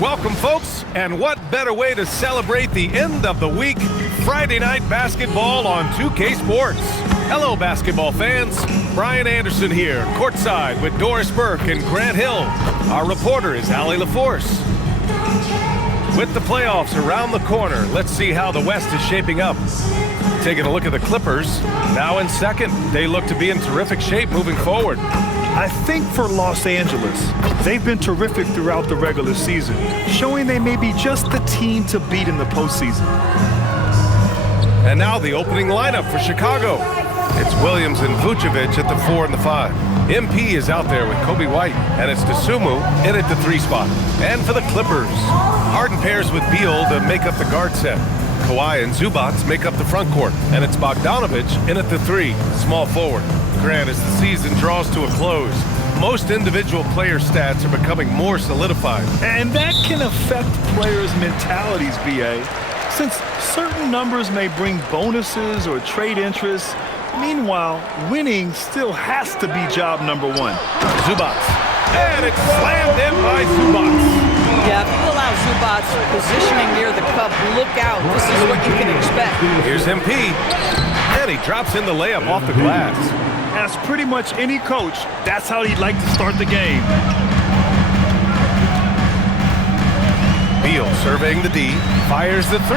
Welcome, folks, and what better way to celebrate the end of the week? Friday night basketball on 2K Sports. Hello, basketball fans. Brian Anderson here, courtside with Doris Burke and Grant Hill. Our reporter is Allie LaForce. With the playoffs around the corner, let's see how the West is shaping up. Taking a look at the Clippers, now in second. They look to be in terrific shape moving forward. I think for Los Angeles, they've been terrific throughout the regular season, showing they may be just the team to beat in the postseason. And now the opening lineup for Chicago. It's Williams and Vucevic at the 4 and the 5. MP is out there with Kobe White, and it's Dosunmu in at the 3 spot. And for the Clippers, Harden pairs with Beal to make up the guard set. Kawhi and Zubac make up the front court, and it's Bogdanovic in at the 3, small forward. Grant, as the season draws to a close, most individual player stats are becoming more solidified. And that can affect players' mentalities, BA, since certain numbers may bring bonuses or trade interest. Meanwhile, winning still has to be job number one. Zubac, and it's slammed in by Zubac. Yeah, if you allow Zubac positioning near the cup, look out. This is what you can expect. Here's MP, and he drops in the layup off the glass. As pretty much any coach, that's how he'd like to start the game. Beal surveying the D, fires the 3,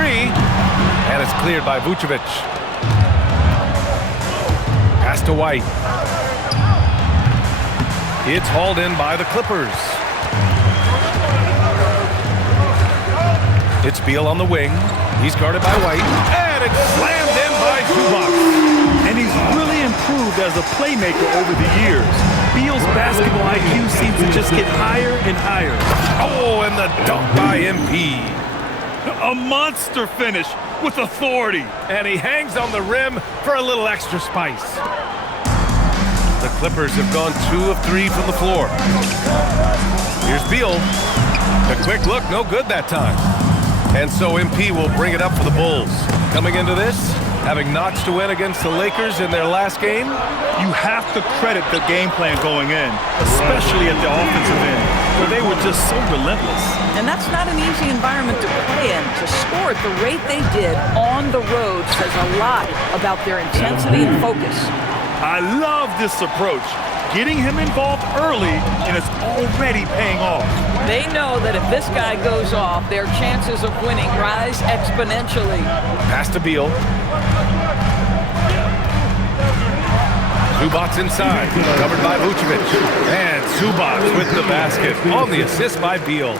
and it's cleared by Vucevic. Pass to White. It's hauled in by the Clippers. It's Beal on the wing. He's guarded by White, and it's slammed in by Zubac. And he's really improved as a playmaker over the years. Beal's basketball IQ seems to just get higher and higher. Oh, and the dunk by MP. A monster finish with authority. And he hangs on the rim for a little extra spice. The Clippers have gone 2 of 3 from the floor. Here's Beal. The quick look, no good that time. And so MP will bring it up for the Bulls. Coming into this, having notched to win against the Lakers in their last game. You have to credit the game plan going in, especially at the offensive end, where they were just so relentless. And that's not an easy environment to play in. To score at the rate they did on the road says a lot about their intensity and focus. I love this approach. Getting him involved early, and it's already paying off. They know that if this guy goes off, their chances of winning rise exponentially. Pass to Beal. Zubac inside, covered by Vucevic. And Zubac with the basket on the assist by Beal.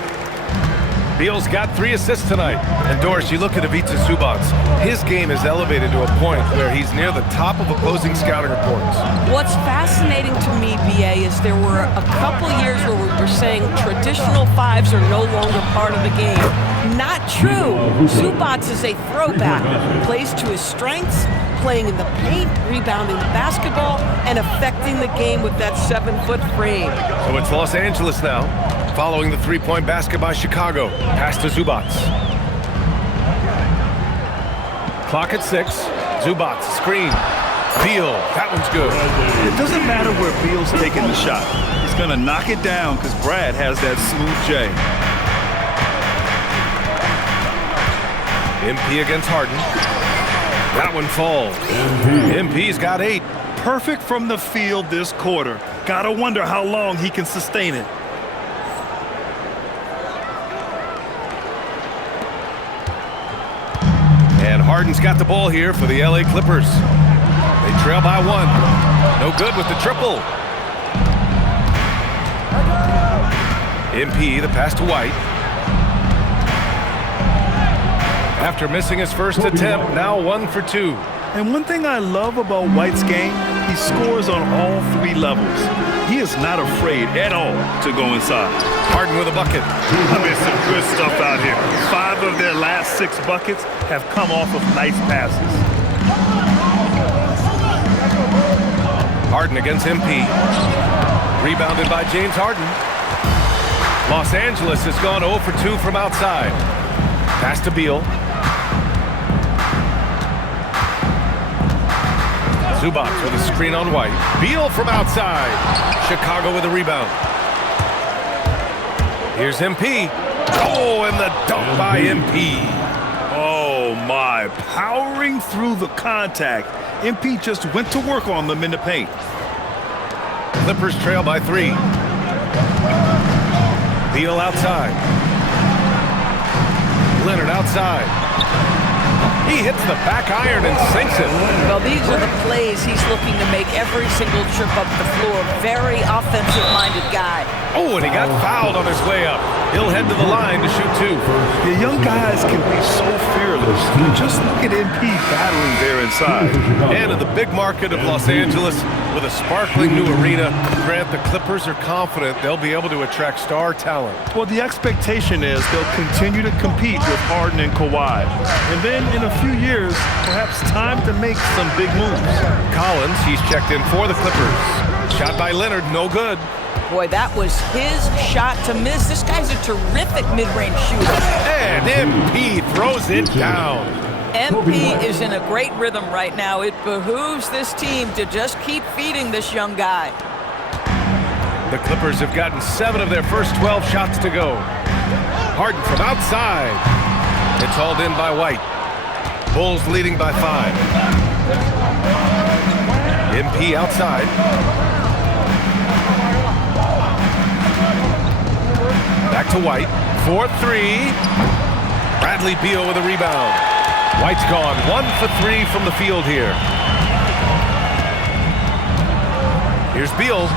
Beal's got 3 assists tonight. And Doris, you look at Ivica Zubac. His game is elevated to a point where he's near the top of opposing scouting reports. What's fascinating to me, BA, is there were a couple years where we were saying traditional 5s are no longer part of the game. Not true. Zubac is a throwback. Plays to his strengths, playing in the paint, rebounding the basketball, and affecting the game with that 7-foot frame. So it's Los Angeles now, following the 3-point basket by Chicago. Pass to Zubac. Clock at 6. Zubac, screen. Beal, that one's good. It doesn't matter where Beal's taking the shot. He's going to knock it down because Brad has that smooth J. MP against Harden. That one falls. MP's got 8. Perfect from the field this quarter. Gotta wonder how long he can sustain it. And Harden's got the ball here for the LA Clippers. They trail by 1. No good with the triple. MP, the pass to White. After missing his first attempt, now 1 for 2. And one thing I love about White's game, he scores on all 3 levels. He is not afraid at all to go inside. Harden with a bucket. I mean, some good stuff out here. 5 of their last 6 buckets have come off of nice passes. Harden against MP. Rebounded by James Harden. Los Angeles has gone 0 for 2 from outside. Pass to Beal. Zubac with a screen on White. Beal from outside. Chicago with a rebound. Here's MP. Oh, and the dunk by MP. Oh, my. Powering through the contact. MP just went to work on them in the paint. Clippers trail by 3. Beal outside. Leonard outside. He hits the back iron and sinks it. Well, these are the plays he's looking to make every single trip up the floor. Very offensive-minded guy. Oh, and he got fouled on his way up. He'll head to the line to shoot 2. The young guys can be so fearless. Just look at MP battling there inside. And in the big market of Los Angeles, with a sparkling new arena, Grant, the Clippers are confident they'll be able to attract star talent. Well, the expectation is they'll continue to compete with Harden and Kawhi. And then in a few years, perhaps time to make some big moves. Collins, he's checked in for the Clippers. Shot by Leonard, no good. Boy, that was his shot to miss. This guy's a terrific mid-range shooter. And MP throws it down. MP is in a great rhythm right now. It behooves this team to just keep feeding this young guy. The Clippers have gotten 7 of their first 12 shots to go. Harden from outside. It's hauled in by White. Bulls leading by 5. MP outside. Back to White. 4-3. Bradley Beal with a rebound. White's gone 1 for 3 from the field here. Here's Beal.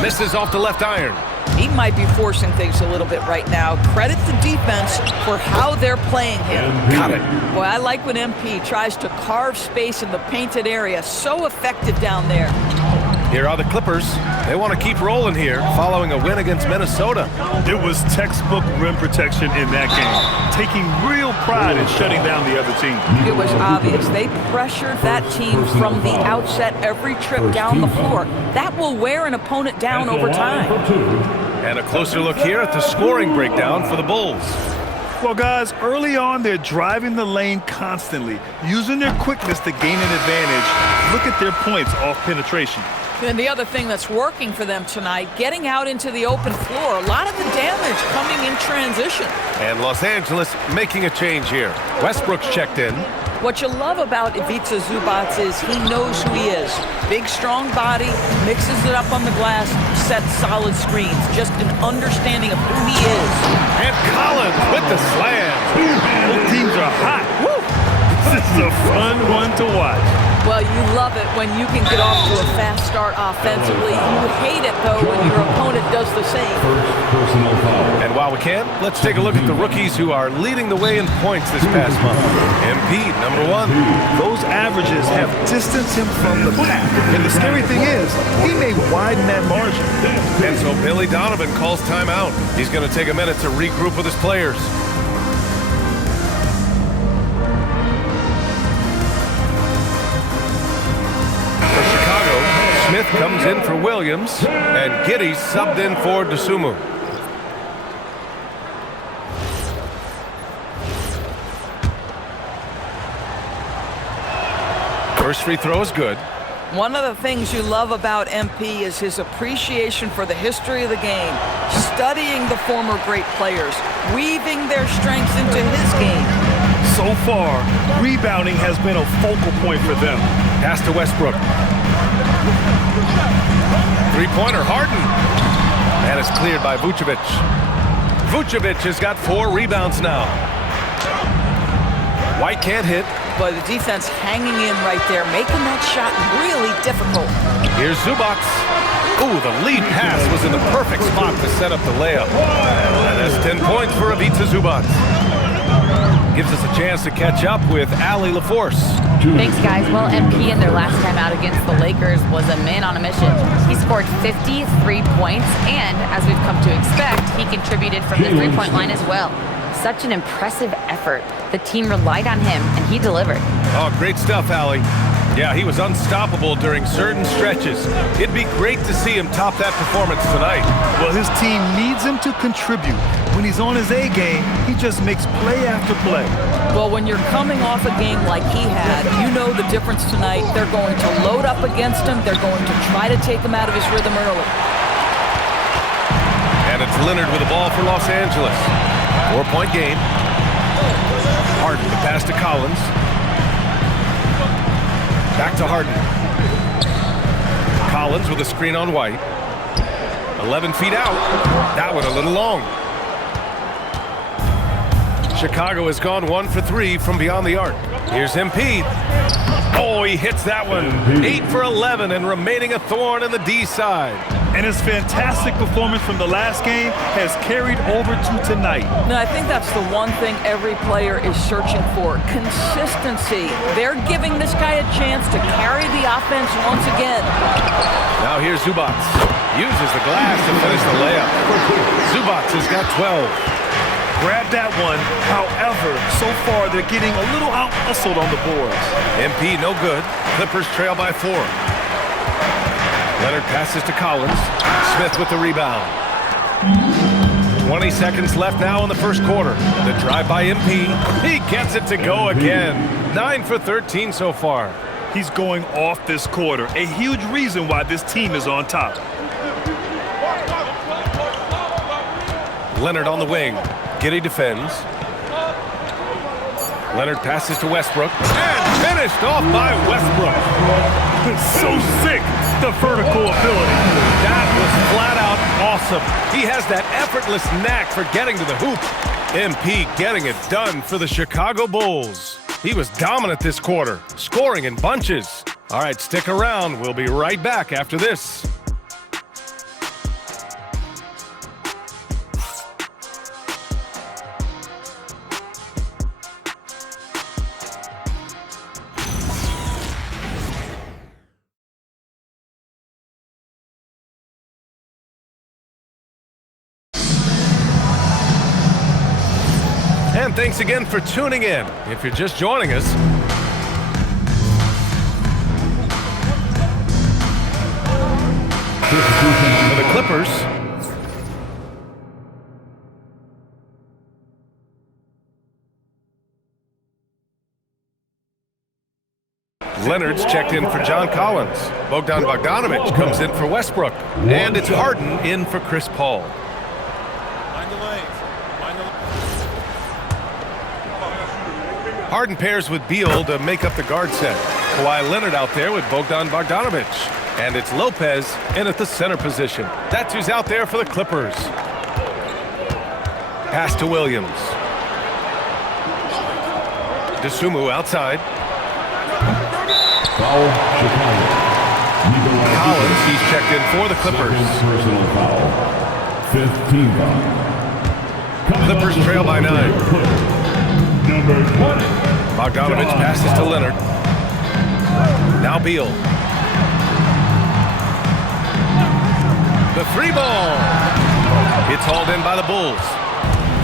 Misses off the left iron. He might be forcing things a little bit right now. Credit the defense for how they're playing him. Got it. Boy, I like when MP tries to carve space in the painted area. So effective down there. Here are the Clippers. They want to keep rolling here, following a win against Minnesota. It was textbook rim protection in that game, taking real pride in shutting down the other team. It was obvious. They pressured that team from the outset every trip down the floor. That will wear an opponent down over time. And a closer look here at the scoring breakdown for the Bulls. Well, guys, early on, they're driving the lane constantly, using their quickness to gain an advantage. Look at their points off penetration. And the other thing that's working for them tonight, getting out into the open floor. A lot of the damage coming in transition. And Los Angeles making a change here. Westbrook's checked in. What you love about Ivica Zubac is he knows who he is. Big, strong body, mixes it up on the glass, sets solid screens. Just an understanding of who he is. And Collins with the slam. Both teams are hot. Woo! This is a fun one to watch. Well, you love it when you can get off to a fast start offensively. You hate it, though, when your opponent does the same. And while we can, let's take a look at the rookies who are leading the way in points this past month. MP, number 1. Those averages have distanced him from the pack. And the scary thing is, he may widen that margin. And so Billy Donovan calls timeout. He's going to take a minute to regroup with his players. Smith comes in for Williams, and Giddey's subbed in for Dosunmu. First free throw is good. One of the things you love about MP is his appreciation for the history of the game, studying the former great players, weaving their strengths into his game. So far, rebounding has been a focal point for them. Pass to Westbrook. Three-pointer, Harden. And it's cleared by Vucevic. Vucevic has got 4 rebounds now. White can't hit. But the defense hanging in right there, making that shot really difficult. Here's Zubac. Ooh, the lead pass was in the perfect spot to set up the layup. And that's 10 points for Ivica Zubac. Gives us a chance to catch up with Allie LaForce. Thanks, guys. Well, MP in their last time out against the Lakers was a man on a mission. He scored 53 points, and as we've come to expect, he contributed from the three-point line as well. Such an impressive effort. The team relied on him, and he delivered. Oh, great stuff, Allie. Yeah, he was unstoppable during certain stretches. It'd be great to see him top that performance tonight. Well, his team needs him to contribute. When he's on his A game, he just makes play after play. Well, when you're coming off a game like he had, you know the difference tonight. They're going to load up against him. They're going to try to take him out of his rhythm early. And it's Leonard with the ball for Los Angeles. 4-point game. Harden, the pass to Collins. Back to Harden. Collins with a screen on White. 11 feet out. That one a little long. Chicago has gone 1 for 3 from beyond the arc. Here's MP. Oh, he hits that one. 8 for 11 and remaining a thorn in the D side. And his fantastic performance from the last game has carried over to tonight. No, I think that's the one thing every player is searching for, consistency. They're giving this guy a chance to carry the offense once again. Now here's Zubac. Uses the glass to finish the layup. Zubac has got 12. Grab that one. However, so far they're getting a little out-hustled on the boards. MP no good. Clippers trail by 4. Leonard passes to Collins. Smith with the rebound. 20 seconds left now in the first quarter. The drive by MP. He gets it to go again. 9 for 13 so far. He's going off this quarter. A huge reason why this team is on top. Leonard on the wing. Giddey defends. Leonard passes to Westbrook. And finished off by Westbrook. So sick, the vertical ability. That was flat out awesome. He has that effortless knack for getting to the hoop. MP getting it done for the Chicago Bulls. He was dominant this quarter, scoring in bunches. All right, stick around. We'll be right back after this. And thanks again for tuning in. If you're just joining us, for the Clippers, Leonard's checked in for John Collins. Bogdan Bogdanović comes in for Westbrook. And it's Harden in for Chris Paul. Harden pairs with Beal to make up the guard set. Kawhi Leonard out there with Bogdan Bogdanović. And it's Lopez in at the center position. That's who's out there for the Clippers. Pass to Williams. DeSumo outside. Foul, Chicago. Collins, he's checked in for the Clippers. Personal foul. 5th team foul. Clippers trail by 9. Number 20. Bogdanović passes to Leonard. Now Beal. The 3 ball. It's hauled in by the Bulls.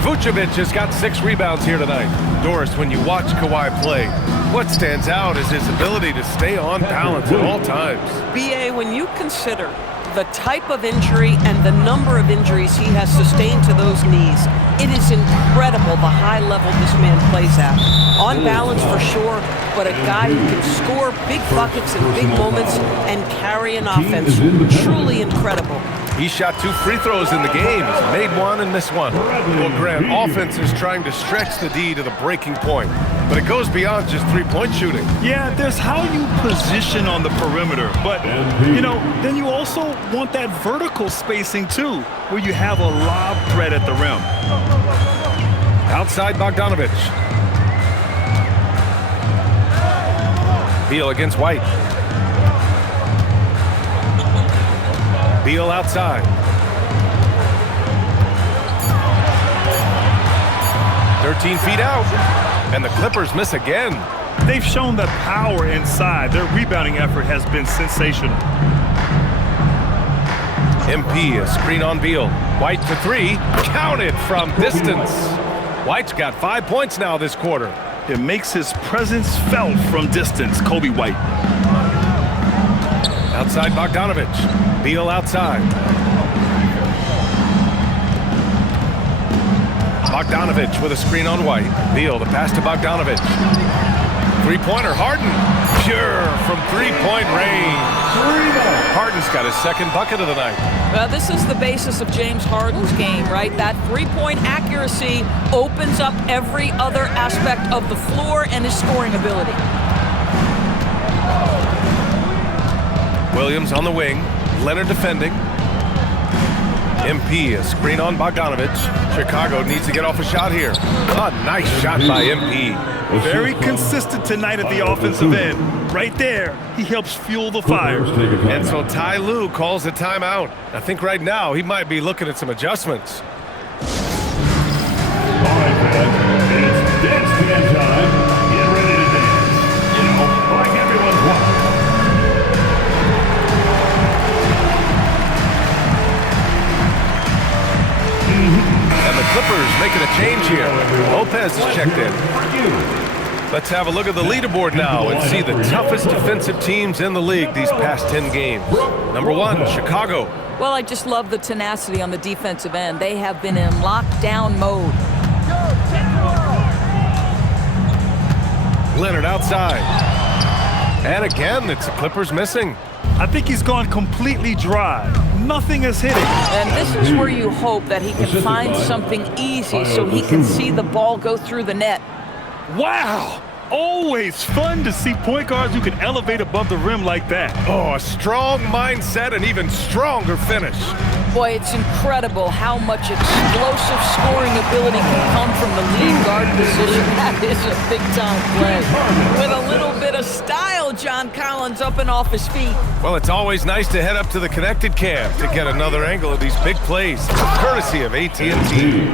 Vucevic has got 6 rebounds here tonight. Doris, when you watch Kawhi play, what stands out is his ability to stay on balance at all times. BA, when you consider the type of injury and the number of injuries he has sustained to those knees, it is incredible the high level this man plays at. On balance for sure, but a guy who can score big buckets in big moments and carry an offense. Truly incredible. He shot 2 free throws in the game. He's made 1 and missed 1. Well, Grant, offense is trying to stretch the D to the breaking point, but it goes beyond just 3-point shooting. Yeah, there's how you position on the perimeter, but, you know, then you also want that vertical spacing, too, where you have a lob threat at the rim. Outside Bogdanović. Beal against White. Beal outside. 13 feet out. And the Clippers miss again. They've shown that power inside. Their rebounding effort has been sensational. MP, a screen on Beal. White for 3. Counted from distance. White's got 5 points now this quarter. It makes his presence felt from distance, Kobe White. Outside Bogdanović. Beal outside. Bogdanović with a screen on White. Beal, the pass to Bogdanović. 3-pointer, Harden. Pure from 3-point range. Harden's got his second bucket of the night. Well, this is the basis of James Harden's game, right? That three-point accuracy opens up every other aspect of the floor and his scoring ability. Williams on the wing. Leonard defending. MP, a screen on Bogdanovich. Chicago needs to get off a shot here. A nice shot by MP. Very consistent tonight at the offensive end. Right there, he helps fuel the fire. And so Ty Lue calls a timeout. I think right now he might be looking at some adjustments. All right, fans, it's dance jam time. Get ready to dance. You know, like everyone's watching. And the Clippers making a change here. Lopez is checked in. Let's have a look at the leaderboard now and see the toughest defensive teams in the league these past 10 games. Number 1, Chicago. Well, I just love the tenacity on the defensive end. They have been in lockdown mode. Leonard outside. And again, it's the Clippers missing. I think he's gone completely dry. Nothing is hitting. And this is where you hope that he can find something easy so he can see the ball go through the net. Wow! Always fun to see point guards who can elevate above the rim like that. Oh, a strong mindset and even stronger finish. Boy, it's incredible how much explosive scoring ability can come from the lead guard position. That is a big-time play. With a little bit of style, John Collins up and off his feet. Well, it's always nice to head up to the connected cam to get another angle of these big plays, courtesy of AT&T.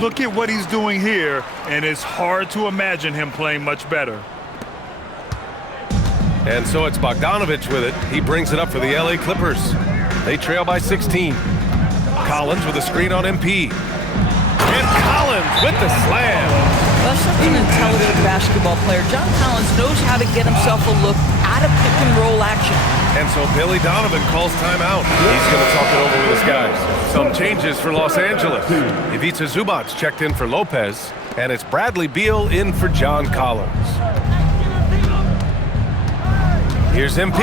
Look at what he's doing here, and it's hard to imagine him playing much better. And so it's Bogdanovich with it. He brings it up for the LA Clippers. They trail by 16. Collins with a screen on MP. And Collins with the slam. That's such an intelligent basketball player. John Collins knows how to get himself a look out of pick-and-roll action. And so Billy Donovan calls timeout. He's going to talk it over with his guys. Some changes for Los Angeles. Ivica Zubac's checked in for Lopez. And it's Bradley Beal in for John Collins. Here's MP.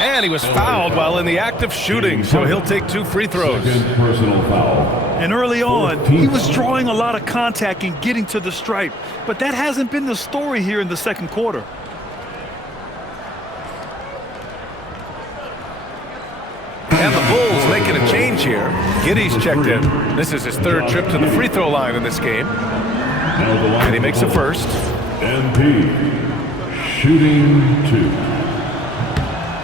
And he was fouled while in the act of shooting, so he'll take 2 free throws. Second personal foul. And early on, he was drawing a lot of contact and getting to the stripe. But that hasn't been the story here in the second quarter. And the Bulls making a change here. Giddey's checked in. This is his 3rd trip to the free throw line in this game. And he makes a first. MP shooting 2.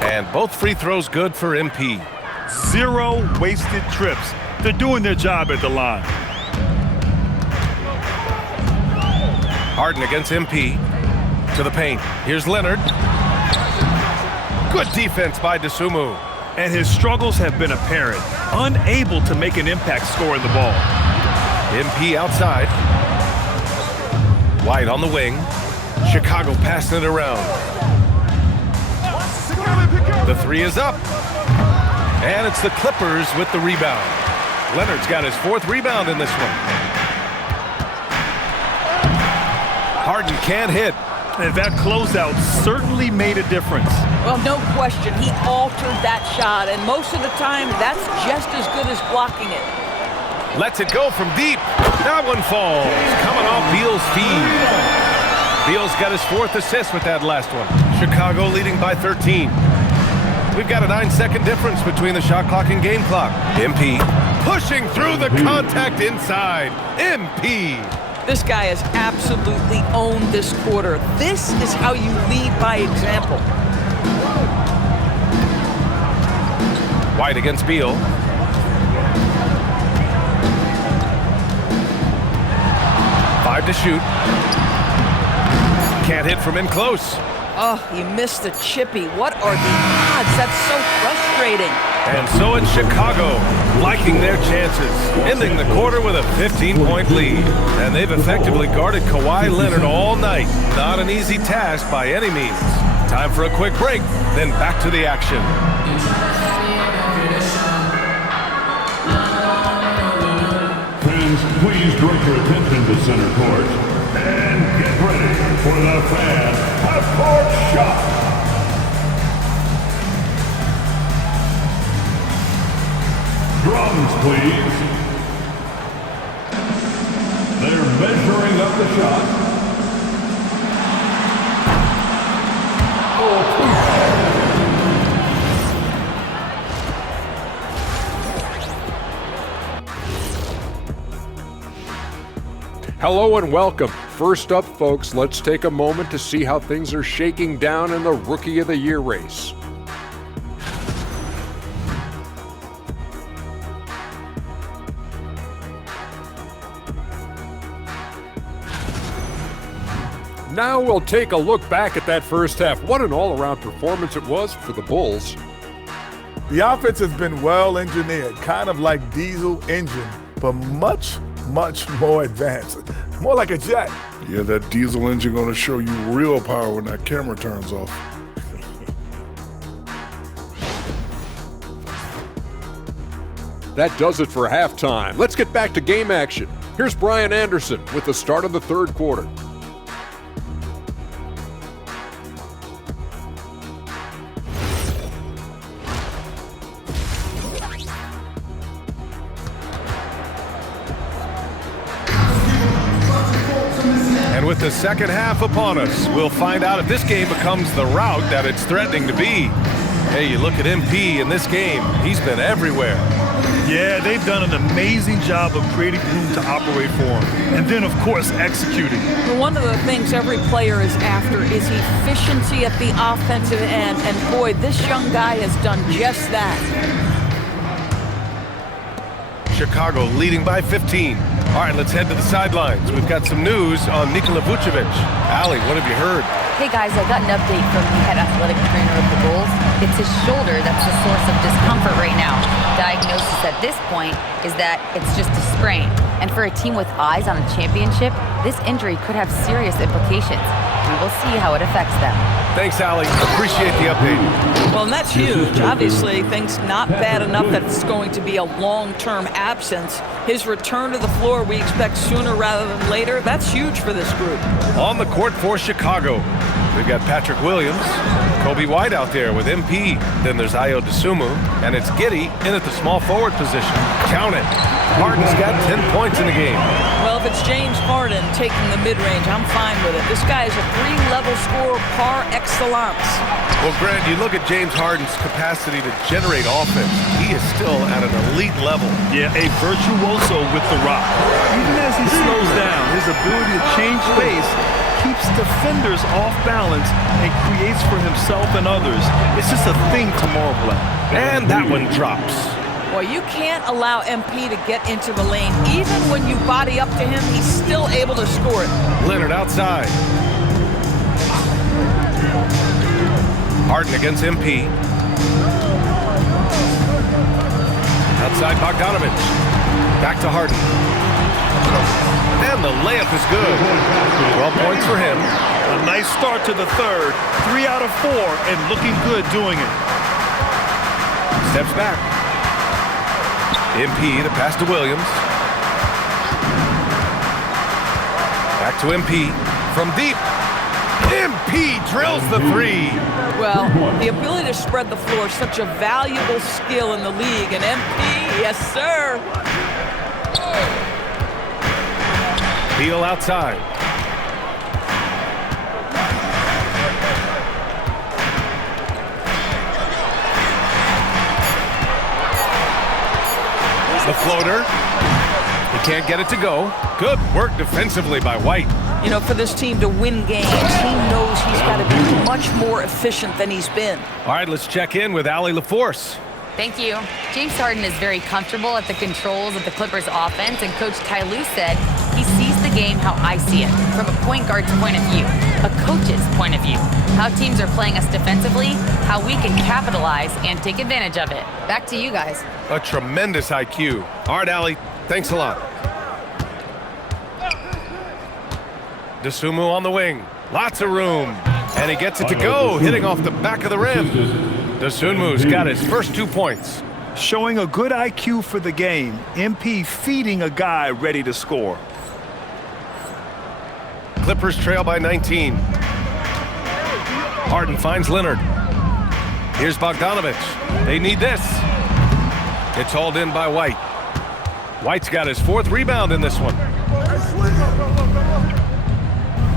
And both free throws good for MP. 0 wasted trips. They're doing their job at the line. Harden against MP. To the paint. Here's Leonard. Good defense by Dosunmu. And his struggles have been apparent. Unable to make an impact scoring the ball. MP outside. White on the wing. Chicago passing it around. The 3 is up. And it's the Clippers with the rebound. Leonard's got his 4th rebound in this one. Harden can't hit. And that closeout certainly made a difference. Well, no question, he altered that shot, and most of the time, that's just as good as blocking it. Lets it go from deep. That one falls. Coming off Beal's feed. Beal's got his 4th assist with that last one. Chicago leading by 13. We've got a 9-second difference between the shot clock and game clock. MP pushing through the contact inside. MP. This guy has absolutely owned this quarter. This is how you lead by example. White against Beal. Five to shoot. Can't hit from in close. Oh, he missed the chippy. What are the odds? That's so frustrating. And so it's Chicago, liking their chances, ending the quarter with a 15-point lead. And they've effectively guarded Kawhi Leonard all night. Not an easy task by any means. Time for a quick break, then back to the action. Fans, please direct your attention to center court. And get ready for the fan half-court shot. drums, please. They're measuring up the shot. Hello and welcome. First up, folks, let's take a moment to see how things are shaking down in the Rookie of the Year race. Now we'll take a look back at that first half. What an all-around performance it was for the Bulls. The offense has been well engineered, kind of like diesel engine, but much more advanced. More like a jet. Yeah, that diesel engine gonna show you real power when that camera turns off. That does it for halftime. Let's get back to game action. Here's Brian Anderson with the start of the third quarter. And with the second half upon us, we'll find out if this game becomes the rout that it's threatening to be. Hey, you look at MP in this game, he's been everywhere. Yeah, they've done an amazing job of creating room to operate for him. And then, of course, executing. One of the things every player is after is efficiency at the offensive end. And boy, this young guy has done just that. Chicago leading by 15. All right, let's head to the sidelines. We've got some news on Nikola Vucevic. Allie, what have you heard? Hey guys, I got an update from the head athletic trainer of the Bulls. It's his shoulder that's the source of discomfort right now. Diagnosis at this point is that it's just a sprain. And for a team with eyes on a championship, this injury could have serious implications. We will see how it affects them. Thanks, Allie. Appreciate the update. Well, and that's huge. Obviously, things not bad enough that it's going to be a long-term absence. His return to the floor we expect sooner rather than later. That's huge for this group. On the court for Chicago, we've got Patrick Williams, Kobe White out there with MP. Then there's Ayo Dosunmu, and it's Giddey in at the small forward position. Count it. Harden's got 10 points in the game. Well, if it's James Harden taking the mid-range, I'm fine with it. This guy is a three-level scorer par excellence. Well, Grant, you look at James Harden's capacity to generate offense. He is still at an elite level. Yeah, a virtuoso with the rock. Even as he slows down, his ability to change pace keeps defenders off balance and creates for himself and others. It's just a thing to marvel at. And that one drops. Well, you can't allow MP to get into the lane. Even when you body up to him, he's still able to score it. Leonard outside. Harden against MP. Outside Bogdanovich. Back to Harden. And the layup is good. 12 points for him. A nice start to the third. 3 out of 4 and looking good doing it. Steps back. MP, the pass to Williams. Back to MP. From deep. MP drills the three. Well, the ability to spread the floor is such a valuable skill in the league. And MP, yes, sir. Beal outside. The floater. He can't get it to go. Good work defensively by White. You know, for this team to win games, he knows he's got to be much more efficient than he's been. All right, let's check in with Allie LaForce. Thank you. James Harden is very comfortable at the controls of the Clippers offense, and Coach Ty Lue said he sees the game how I see it, from a point guard's point of view, a coach's point of view, how teams are playing us defensively, how we can capitalize and take advantage of it. Back to you guys. A tremendous IQ. All right, Allie, thanks a lot. Dosunmu on the wing. Lots of room. And he gets it to go, hitting off the back of the rim. Dosunmu's got his first 2 points. Showing a good IQ for the game. MP feeding a guy ready to score. Clippers trail by 19. Harden finds Leonard. Here's Bogdanovich. They need this. It's hauled in by White. White's got his 4th rebound in this one.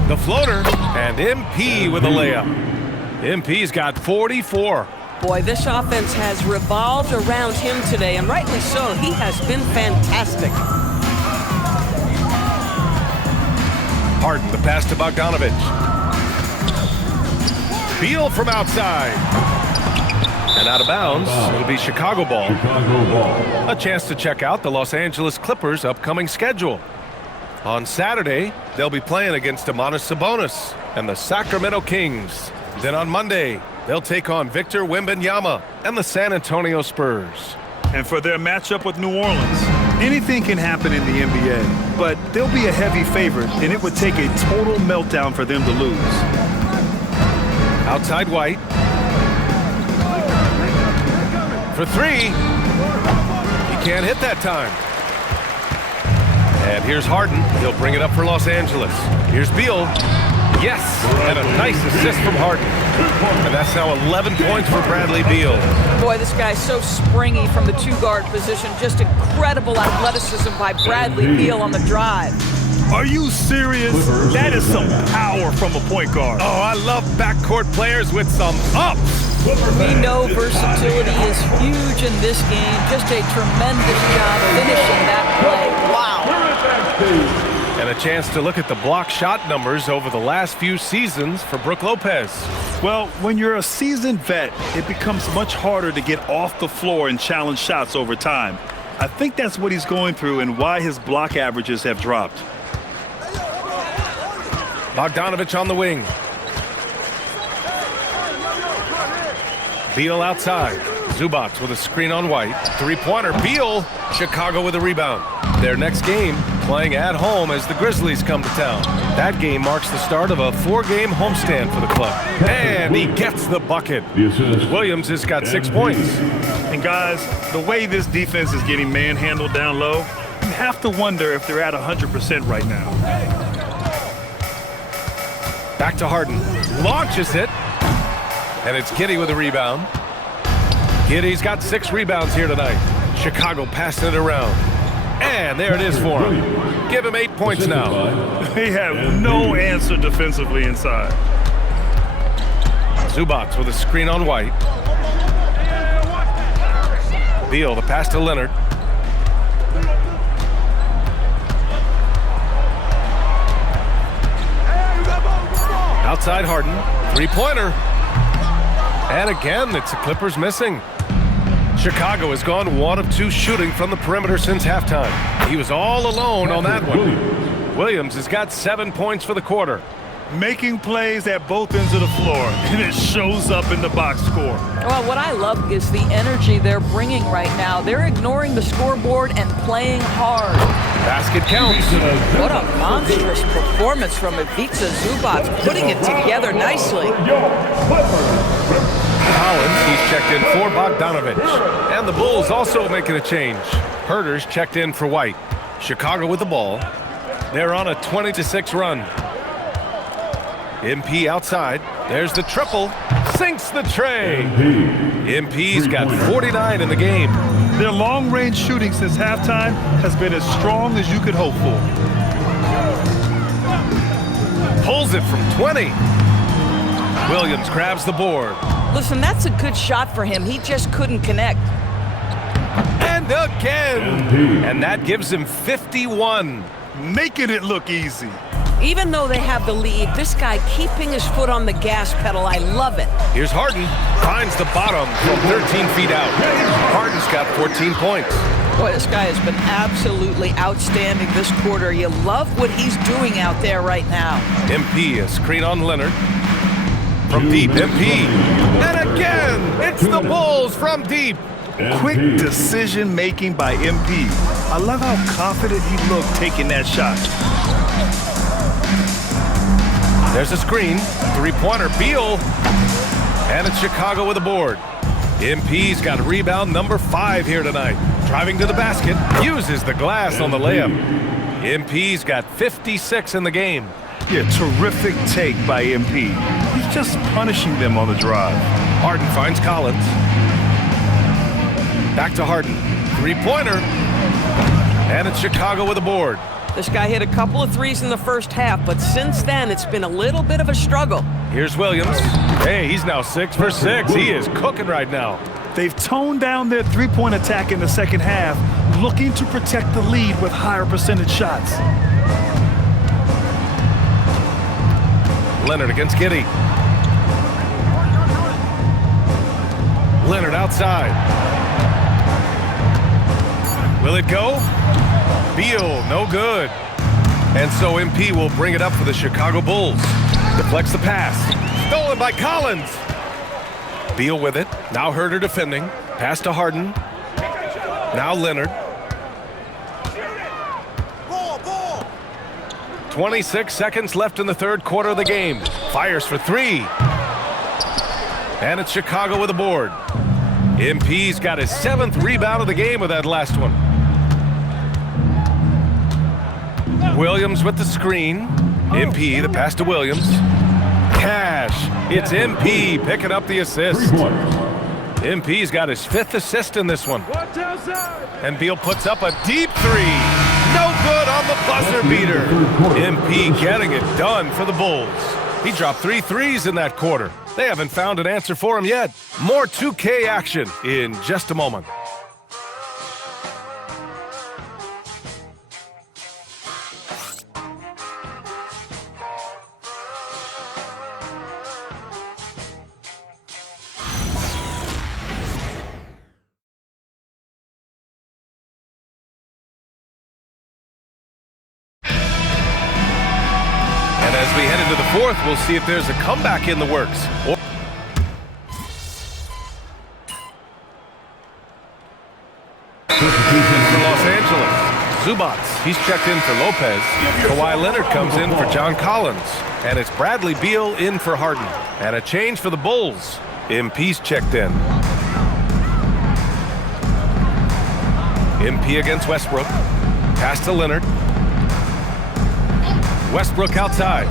The floater, and MP with a layup. MP's got 44. Boy, this offense has revolved around him today, and rightly so. He has been fantastic. Harden, the pass to Bogdanovich. Beal from outside. And out of bounds, it'll be Chicago ball. A chance to check out the Los Angeles Clippers' upcoming schedule. On Saturday, they'll be playing against Domantas Sabonis and the Sacramento Kings. Then on Monday, they'll take on Victor Wembanyama and the San Antonio Spurs. And for their matchup with New Orleans, anything can happen in the NBA, but they'll be a heavy favorite, and it would take a total meltdown for them to lose. Outside White. For 3. He can't hit that time. And here's Harden. He'll bring it up for Los Angeles. Here's Beal. Yes, and a nice assist from Harden. And that's now 11 points for Bradley Beal. Boy, this guy's so springy from the 2-guard position. Just incredible athleticism by Bradley Beal on the drive. Are you serious? That is some power from a point guard. Oh, I love backcourt players with some ups. We know versatility is huge in this game. Just a tremendous job finishing that play. Wow. And a chance to look at the block shot numbers over the last few seasons for Brook Lopez. Well, when you're a seasoned vet, it becomes much harder to get off the floor and challenge shots over time. I think that's what he's going through and why his block averages have dropped. Bogdanovich on the wing. Beal outside. Zubac with a screen on White. 3-pointer. Beal. Chicago with a rebound. Their next game playing at home as the Grizzlies come to town. That game marks the start of a 4-game homestand for the club. And he gets the bucket. Williams has got 6 points. And guys, the way this defense is getting manhandled down low, you have to wonder if they're at 100% right now. Back to Harden. Launches it. And it's Giddey with a rebound. Giddey's got 6 rebounds here tonight. Chicago passing it around. And there it is for him. Give him 8 points now. They have no answer defensively inside. Zubac with a screen on White. Beal, the pass to Leonard. Outside Harden. 3-pointer. And again, it's the Clippers missing. Chicago has gone 1 of 2 shooting from the perimeter since halftime. He was all alone on that one. Williams has got 7 points for the quarter. Making plays at both ends of the floor, and it shows up in the box score. Well, what I love is the energy they're bringing right now. They're ignoring the scoreboard and playing hard. Basket counts. What a monstrous performance from Ivica Zubac, putting it together nicely. Collins, he's checked in for Bogdanovich. And the Bulls also making a change. Herder's checked in for White. Chicago with the ball. They're on a 20-6 run. MP outside. There's the triple. Sinks the tray. MP's got 49 in the game. Their long-range shooting since halftime has been as strong as you could hope for. Pulls it from 20. Williams grabs the board. Listen, that's a good shot for him. He just couldn't connect. And again. And that gives him 51. Making it look easy. Even though they have the lead, this guy keeping his foot on the gas pedal, I love it. Here's Harden. Finds the bottom from 13 feet out. Harden's got 14 points. Boy, this guy has been absolutely outstanding this quarter. You love what he's doing out there right now. MP, a screen on Leonard. From deep, MP. And again, it's the Bulls from deep. Quick decision-making by MP. I love how confident he looked taking that shot. There's a screen. 3-pointer, Beal. And it's Chicago with a board. MP's got rebound number 5 here tonight. Driving to the basket. Uses the glass on the layup. MP's got 56 in the game. Yeah, terrific take by MP. He's just punishing them on the drive. Harden finds Collins. Back to Harden. three-pointer. And it's Chicago with a board. This guy hit a couple of threes in the first half, but since then, it's been a little bit of a struggle. Here's Williams. Hey, he's now 6 for 6. He is cooking right now. They've toned down their three-point attack in the second half, looking to protect the lead with higher percentage shots. Leonard against Giddey. Leonard outside. Will it go? Beal, no good. And so MP will bring it up for the Chicago Bulls. Deflects the pass. Stolen by Collins. Beal with it. Now Herder defending. Pass to Harden. Now Leonard. 26 seconds left in the third quarter of the game. Fires for three. And it's Chicago with a board. MP's got his 7th rebound of the game with that last one. Williams with the screen. MP, the pass to Williams. Cash. It's MP picking up the assist. MP's got his 5th assist in this one. And Beal puts up a deep three. No good on the buzzer beater. MP getting it done for the Bulls. He dropped 3 threes in that quarter. They haven't found an answer for him yet. More 2K action in just a moment. And as we head into the fourth, we'll see if there's a comeback in the works. For Los Angeles, Zubats, he's checked in for Lopez. Kawhi Leonard comes in for John Collins. And it's Bradley Beal in for Harden. And a change for the Bulls. MP's checked in. MP against Westbrook. Pass to Leonard. Westbrook outside.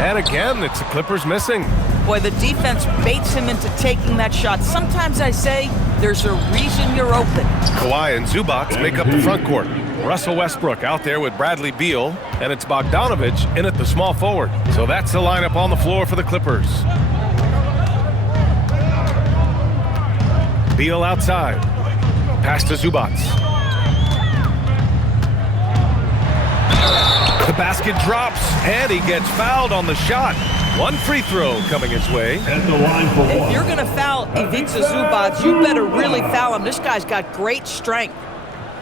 And again, it's the Clippers missing. Boy, the defense baits him into taking that shot. Sometimes I say there's a reason you're open. Kawhi and Zubats make up the front court. Russell Westbrook out there with Bradley Beal, and it's Bogdanovich in at the small forward. So that's the lineup on the floor for the Clippers. Beal outside. Pass to Zubats. The basket drops, and he gets fouled on the shot. One free throw coming his way. At the line for one. If you're going to foul Ivica Zubats, you better really foul him. This guy's got great strength.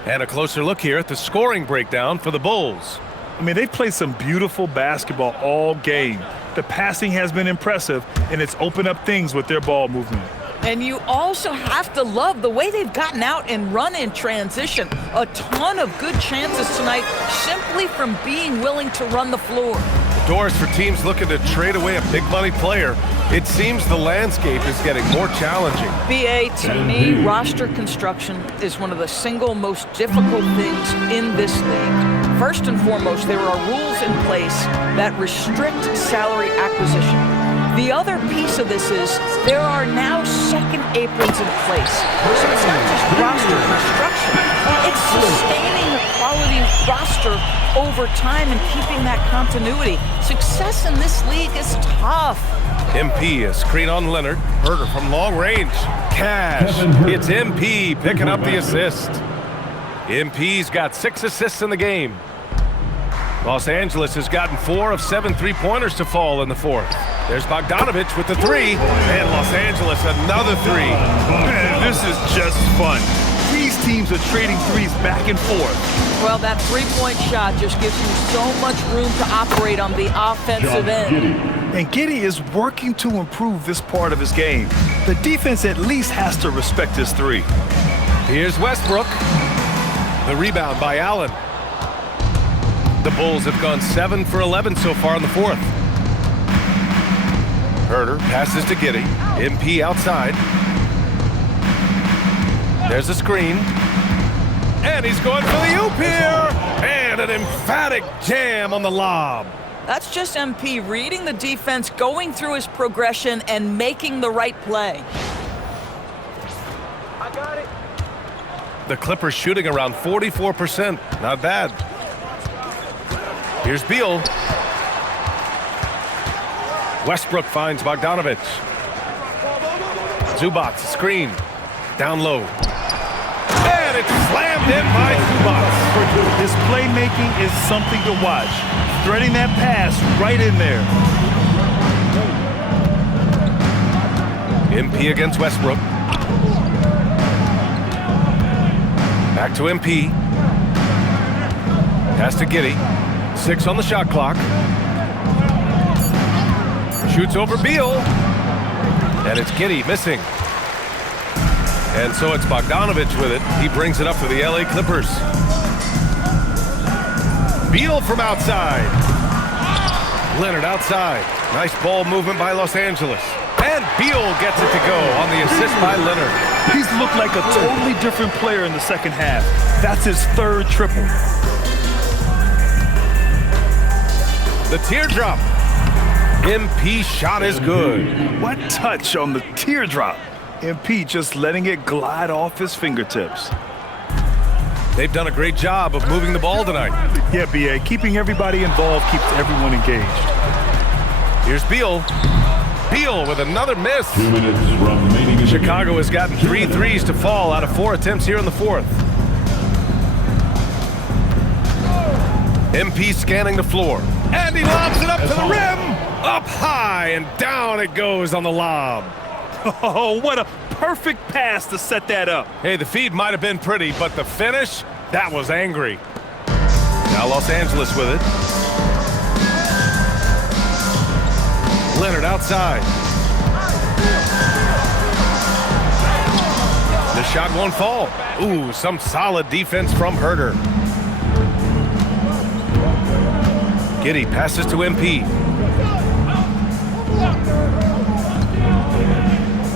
And a closer look here at the scoring breakdown for the Bulls. I mean, they've played some beautiful basketball all game. The passing has been impressive, and it's opened up things with their ball movement. And you also have to love the way they've gotten out and run in transition. A ton of good chances tonight simply from being willing to run the floor. Doors for teams looking to trade away a big money player. It seems the landscape is getting more challenging. BA, to me, roster construction is one of the single most difficult things in this league. First and foremost, there are rules in place that restrict salary acquisition. The other piece of this is there are now second aprons in place. So it's not just roster construction, it's sustaining a quality roster over time and keeping that continuity. Success in this league is tough. MP, a screen on Leonard. Herder from long range. Cash. It's MP picking up the assist. MP's got 6 assists in the game. Los Angeles has gotten 4 of 7 three-pointers to fall in the fourth. There's Bogdanovich with the 3, and Los Angeles another 3. Man, this is just fun. These teams are trading threes back and forth. Well, that three-point shot just gives you so much room to operate on the offensive end. And Giddey is working to improve this part of his game. The defense at least has to respect his three. Here's Westbrook. The rebound by Allen. The Bulls have gone 7 for 11 so far in the fourth. Herder passes to Giddey. MP outside. There's a screen. And he's going for the oop here. And an emphatic jam on the lob. That's just MP reading the defense, going through his progression, and making the right play. The Clippers shooting around 44%. Not bad. Here's Beal. Westbrook finds Bogdanovic. Zubac, screen. Down low. And it's slammed in by Zubac. His playmaking is something to watch. Threading that pass right in there. MP against Westbrook. Back to MP. Pass to Giddey. 6 on the shot clock. Shoots over Beal. And it's Giddey missing. And so it's Bogdanovic with it. He brings it up for the LA Clippers. Beal from outside. Leonard outside. Nice ball movement by Los Angeles. And Beal gets it to go on the assist by Leonard. He's looked like a totally different player in the second half. That's his third triple. The teardrop. MP shot is good. What touch on the teardrop. MP just letting it glide off his fingertips. They've done a great job of moving the ball tonight. Yeah, BA, keeping everybody involved keeps everyone engaged. Here's Beal. Beal with another miss. 2 minutes remaining. Chicago has gotten 3 threes to fall out of 4 attempts here in the fourth. MP scanning the floor. And he lobs it up to the rim. Up high and down it goes on the lob. Oh, what a perfect pass to set that up. Hey, the feed might have been pretty, but the finish, that was angry. Now Los Angeles with it. Leonard outside. The shot won't fall. Ooh, some solid defense from Herder. Giddey passes to MP.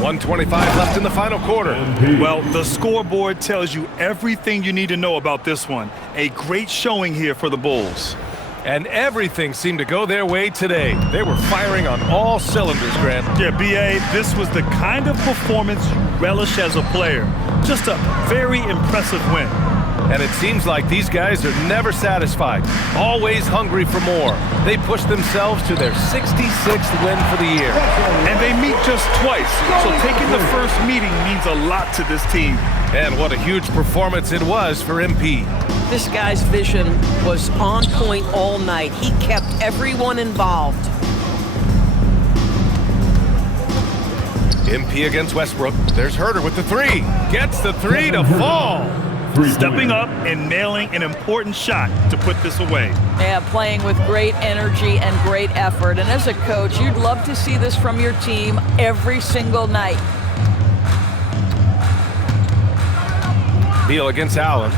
1:25 left in the final quarter. Well, the scoreboard tells you everything you need to know about this one. A great showing here for the Bulls. And everything seemed to go their way today. They were firing on all cylinders, Grant. Yeah, BA, this was the kind of performance you relish as a player. Just a very impressive win. And it seems like these guys are never satisfied, always hungry for more. They push themselves to their 66th win for the year. And they meet just twice, so taking the first meeting means a lot to this team. And what a huge performance it was for MP. This guy's vision was on point all night. He kept everyone involved. MP against Westbrook. There's Herder with the three. Gets the three to fall. Stepping up and nailing an important shot to put this away. Yeah, playing with great energy and great effort. And as a coach, you'd love to see this from your team every single night. Beal against Allen.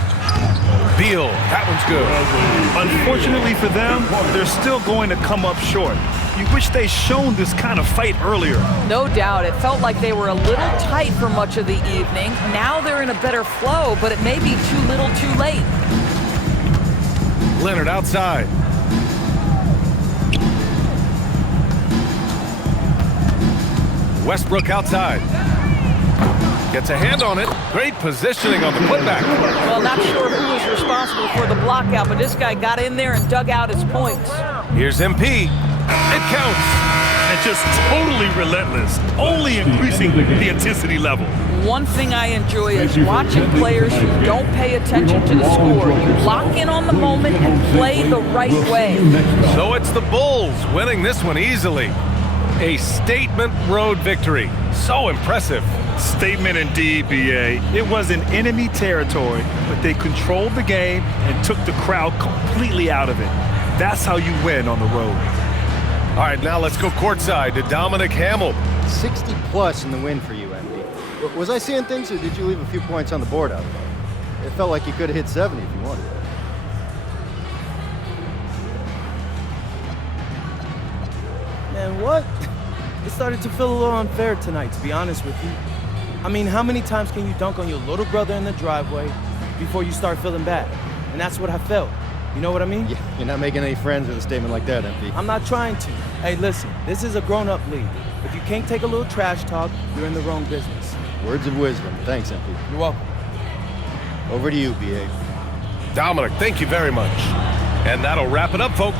Beal, that one's good. Unfortunately for them, they're still going to come up short. You wish they'd shown this kind of fight earlier. No doubt. It felt like they were a little tight for much of the evening. Now they're in a better flow, but it may be too little too late. Leonard outside. Westbrook outside. Gets a hand on it. Great positioning on the putback. Well, not sure who was responsible for the block out, but this guy got in there and dug out his points. Here's MP. It counts. And just totally relentless, only increasing the intensity level. One thing I enjoy is watching players who don't pay attention to the score. You lock in on the moment and play the right way. So it's the Bulls winning this one easily. A statement road victory. So impressive. Statement indeed, BA. It was in enemy territory, but they controlled the game and took the crowd completely out of it. That's how you win on the road. All right, now let's go courtside to Dominic Hamill. 60 plus in the win for you, MP. Was I seeing things, or did you leave a few points on the board out there? It felt like you could have hit 70 if you wanted. Man, what? It started to feel a little unfair tonight, to be honest with you. I mean, how many times can you dunk on your little brother in the driveway before you start feeling bad? And that's what I felt. You know what I mean? Yeah, you're not making any friends with a statement like that, MP. I'm not trying to. Hey, listen, this is a grown-up league. If you can't take a little trash talk, you're in the wrong business. Words of wisdom. Thanks, MP. You're welcome. Over to you, BA. Dominic, thank you very much. And that'll wrap it up, folks.